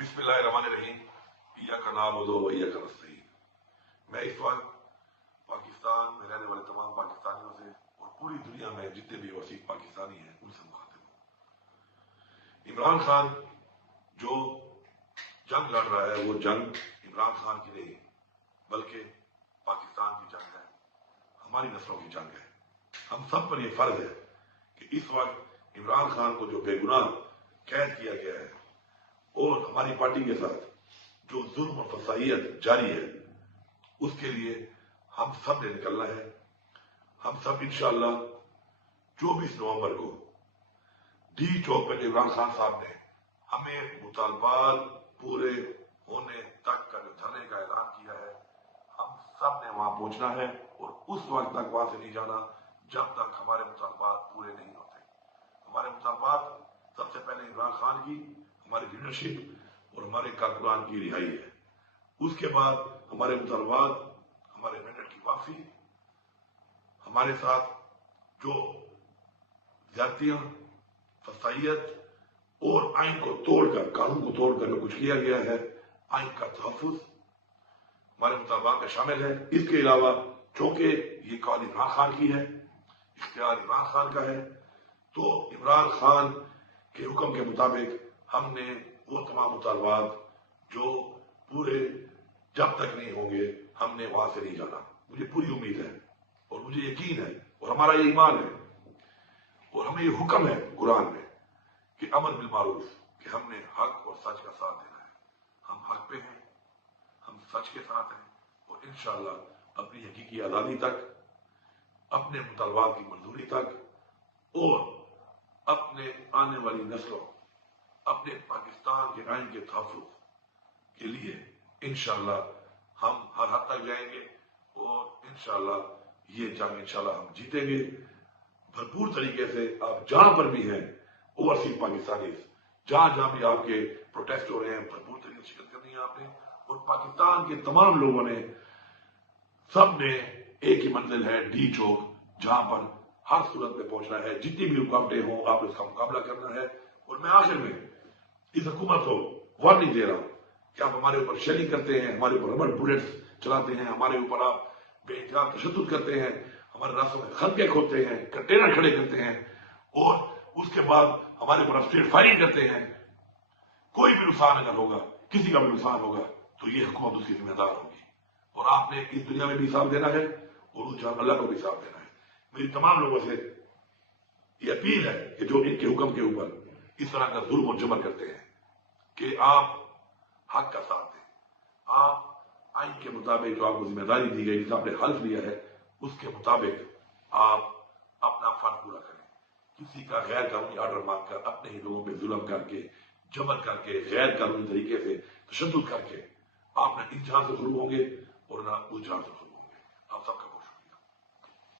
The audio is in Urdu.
بسم اللہ الرحمن الرحیم ایاک نعبد و ایاک نستعین۔ میں اس وقت پاکستان میں رہنے والے تمام پاکستانیوں سے اور پوری دنیا میں جتنے بھی وسیع پاکستانی ہیں ان سے مخاطب ہوں۔ عمران خان جو جنگ لڑ رہا ہے وہ جنگ عمران خان کی نہیں بلکہ پاکستان کی جنگ ہے، ہماری نسلوں کی جنگ ہے۔ ہم سب پر یہ فرض ہے کہ اس وقت عمران خان کو جو بے گناہ قید کیا گیا ہے اور ہماری پارٹی کے ساتھ جو ظلم اور فسائیت جاری ہے اس کے لیے ہم سب نے نکلنا ہے۔ ہم سب انشاءاللہ 24 نومبر کو ڈی چوک پہ عمران خان صاحب نے ہمیں مطالبات پورے ہونے تک کا جو دھرنے کا اعلان کیا ہے، ہم سب نے وہاں پہنچنا ہے اور اس وقت تک وہاں سے نہیں جانا جب تک ہمارے مطالبات پورے نہیں ہوتے۔ ہمارے مطالبات سب سے پہلے عمران خان کی، ہماری لیڈرشپ اور ہمارے کارکنان کی رہائی ہے۔ اس کے بعد ہمارے مطالبات، ہمارے مینڈیٹ کی واپسی، ہمارے ساتھ جو زیادتیاں، فسائیت اور آئین کو توڑ کر، قانون کو توڑ کر جو کچھ کیا گیا ہے، آئین کا تحفظ ہمارے مطالبات میں شامل ہے۔ اس کے علاوہ چونکہ یہ کال عمران خان کی ہے، اختیار عمران خان کا ہے، تو عمران خان کے حکم کے مطابق ہم نے وہ تمام مطالبات جو پورے جب تک نہیں ہوں گے ہم نے وہاں سے نہیں جانا۔ مجھے پوری امید ہے اور مجھے یقین ہے اور ہمارا یہ ایمان ہے اور ہمیں یہ حکم ہے قرآن میں کہ امر بالمعروف، کہ ہم نے حق اور سچ کا ساتھ دینا ہے۔ ہم حق پہ ہیں، ہم سچ کے ساتھ ہیں اور انشاءاللہ اپنی حقیقی آزادی تک، اپنے مطالبات کی منظوری تک اور اپنے آنے والی نسلوں، اپنے پاکستان کے آئین کے تحفظ کے لیے انشاءاللہ ہم ہر حد تک جائیں گے اور انشاءاللہ یہ جنگ انشاءاللہ ہم جیتیں گے بھرپور طریقے سے۔ آپ جہاں پر بھی ہیں اوورسیز پاکستانی، جہاں جہاں بھی آپ کے پروٹیسٹ ہو رہے ہیں، بھرپور طریقے سے شرکت کرنی ہے آپ نے، اور پاکستان کے تمام لوگوں نے، سب نے ایک ہی منزل ہے ڈی چوک، جہاں پر ہر صورت میں پہنچنا ہے۔ جتنی بھی رکاوٹیں ہوں آپ اس کا مقابلہ کرنا ہے۔ اور میں آخر میں اس حکومت کو وارننگ دے رہا ہوں کہ آپ ہمارے اوپر شیلنگ کرتے ہیں، ہمارے اوپر ربڑ بلیٹس چلاتے ہیں، ہمارے اوپر آپ بے انتہا تشدد کرتے ہیں، ہمارے راستوں میں خندقیں کھودتے ہیں، کنٹینر کھڑے کرتے ہیں اور اس کے بعد ہمارے اوپر اسٹریٹ فائرنگ کرتے ہیں۔ کوئی بھی نقصان اگر ہوگا، کسی کا بھی نقصان ہوگا تو یہ حکومت اس کی ذمہ دار ہوگی اور آپ نے اس دنیا میں بھی حساب دینا ہے اور اس جہاں اللہ کو بھی حساب دینا ہے۔ میری تمام لوگوں سے یہ اپیل ہے کہ جو ان کے حکم کے اوپر اس طرح کا ظلم اور جبر کرتے ہیں کہ آپ حق کا ساتھ دیں، آپ آئین کے مطابق جو آپ کو ذمہ داری دی گئی، جس آپ نے حلف لیا ہے، اس کے مطابق آپ اپنا فرض پورا کریں۔ کسی کا غیر قانونی آرڈر مانگ کر، اپنے ہی لوگوں پہ ظلم کر کے، جبر کر کے، غیر قانونی طریقے سے تشدد کر کے آپ نہ اس جہاں سے ظلم ہوں گے اور نہ اس جہاں سے ظلم ہوں گے۔ آپ سب کا